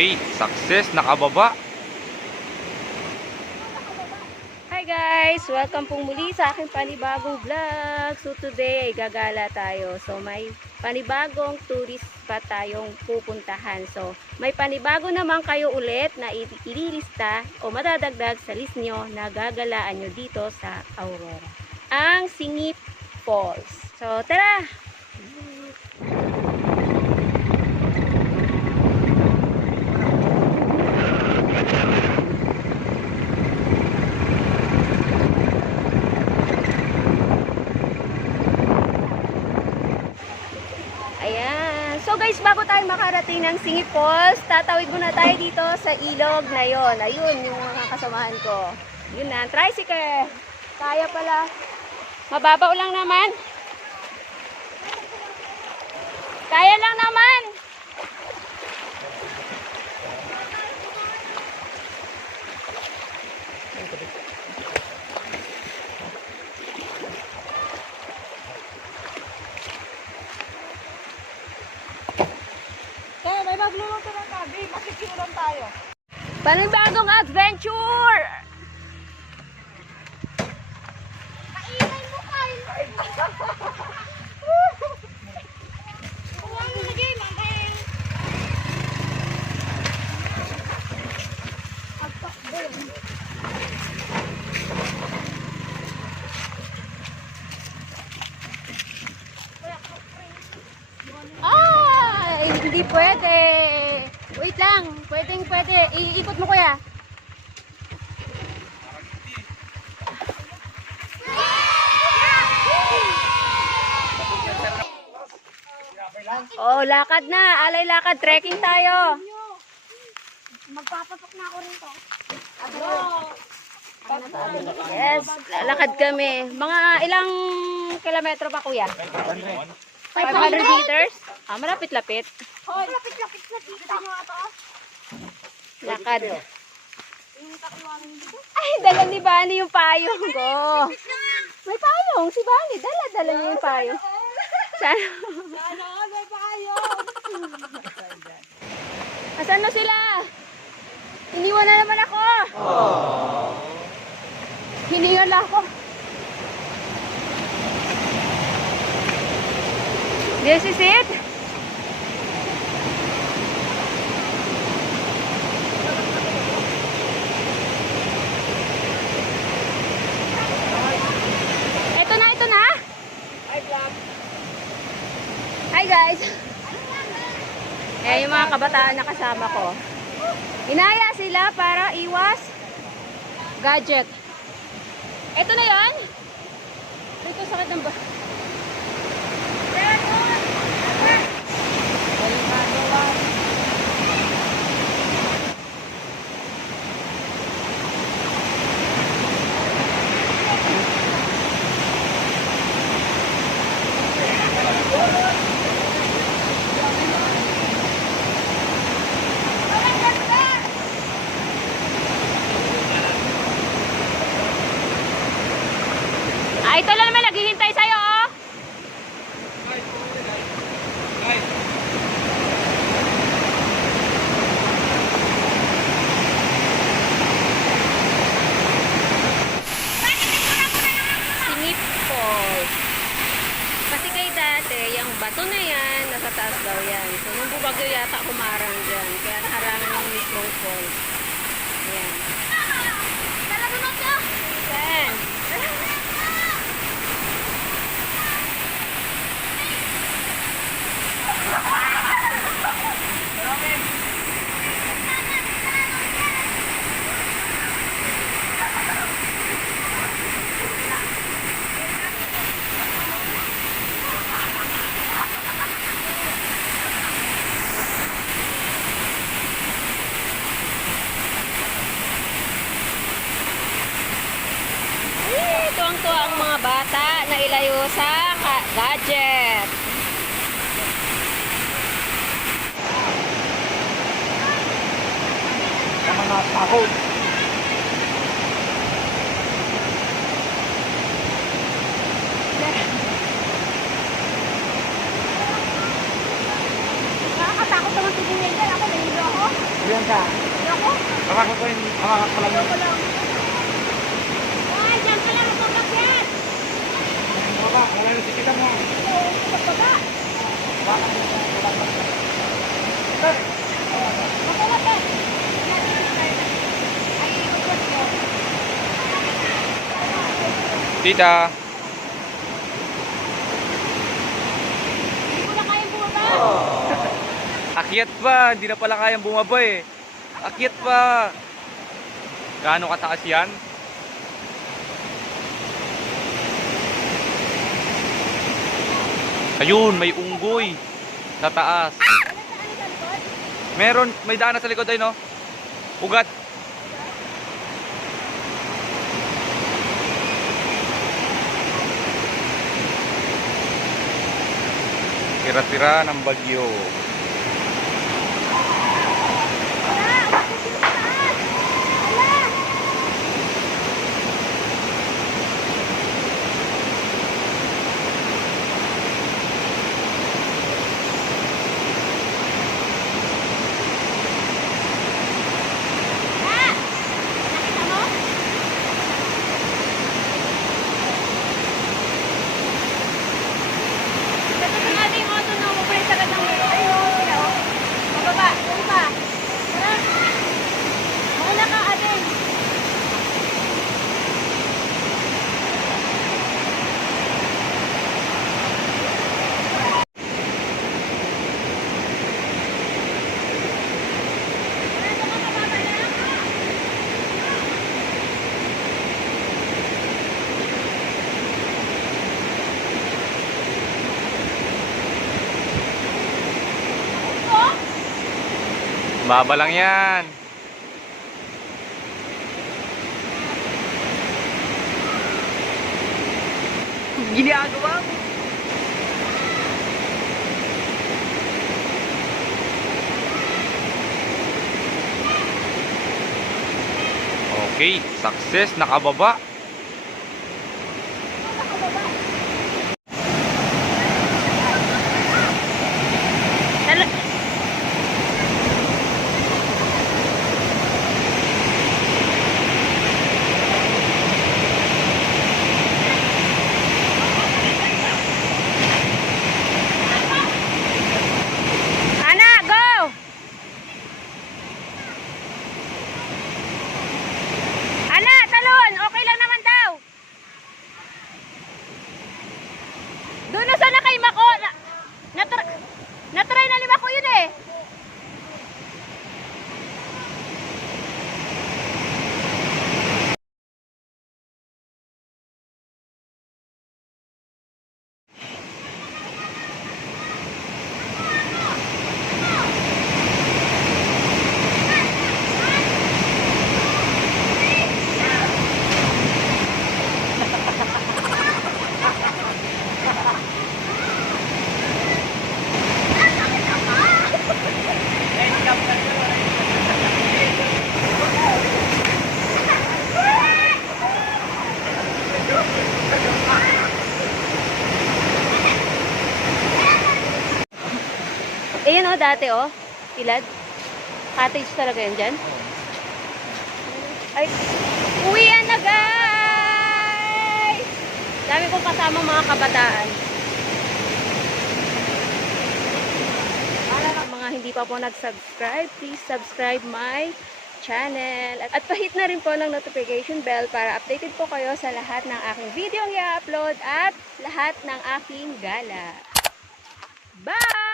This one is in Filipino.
Okay, success, nakababa. Hi guys! Welcome pong muli sa aking panibagong vlog. So today ay gagala tayo. So may panibagong tourist spot tayong pupuntahan. So may panibago naman kayo ulit na ililista o madadagdag sa list nyo na gagalaan nyo dito sa Aurora. Ang Singip Falls. So tara! Ayan. So guys, bago tayo makarating ng Singip Falls, tatawid muna tayo dito sa ilog na yon. Ayun, yung mga kasamahan ko. Yun na, tricycle. Kaya pala. Mababaw lang naman. Kaya lang naman. Magluluto ng gabi, makikiulan tayo. Panibagong adventure! Kainay mo kayo! Kuha mo na game, ang kaya Ay, hindi pwede. Wait lang. Pwedeng pwede. Iikot mo kuya. Oh, lakad na. Alay lakad. Trekking tayo. Magpapasok na ako rito. Yes, lakad kami. Mga ilang kilometro pa kuya? 500 meters? Ah, malapit-lapit. Hoy, lapit-lapit na dito. nyo. Lakad. Yung takuwanin dito. Ay, dala ni Bani yung payong ko. May payong. Si Bani, dala-dala niya yung payong. Sana. Sana may payo. Asan na sila? Iniwan na naman ako. Hiniwala ako. This is it. Ito na, ito na. Hi guys. Eh, yung mga kabataan na kasama ko. Inaya sila para iwas gadget. Ito na yan. Ito sakit ng ba? Ah, ito lang naman naghihintay sa'yo, oh. Singip Falls. Kasi kay dati, yung bato na yan, nasa taas daw yan. So, nung bubagyo yata kumarang dyan. Kaya naharangin yung mismong falls. Tuwang-tuwa ang mga bata na ilayo sa gadget. Mga takot. Tita, Ako? hawakan ko yung, hawakan ko lang Ako yung, lang. Ay, dyan ka lang ako kakyan. baba, wala na si tita mo. Oo, baba. Hawakan mo yung, hawakan mo. Makulat eh. Ay, ikot ko. Tita, Hindi na kayang bumaba. akyat pa, hindi na pala kayang bumaba eh. Akyat pa. Gaano kataas yan? Ayun, may unggoy sa taas. Meron, may daan na sa likod ay no? Ugat. Tira-tira ng bagyo. Nakita mo? Sasagot natin yung auto na umupulis agad ng mulo. Ayun, sila oh. Mababa, dali pa. Tara. Mauna ka, atin. Baba lang yan. Ginagawa mo. Okay, success, nakababa. Tala- Ana, go! Ana, talon! Okay lang naman daw. Doon na sana kay Mako. Na, natry, natry na lima ko yun eh. Ayan oh, dati oh. Ilad. Cottage talaga yun dyan. Ay, uwian na guys! Dami kong kasama mga kabataan. Para mga hindi pa po nag-subscribe, please subscribe my channel. At, at pahit na rin po ng notification bell para updated po kayo sa lahat ng aking video i-upload at lahat ng aking gala. Bye!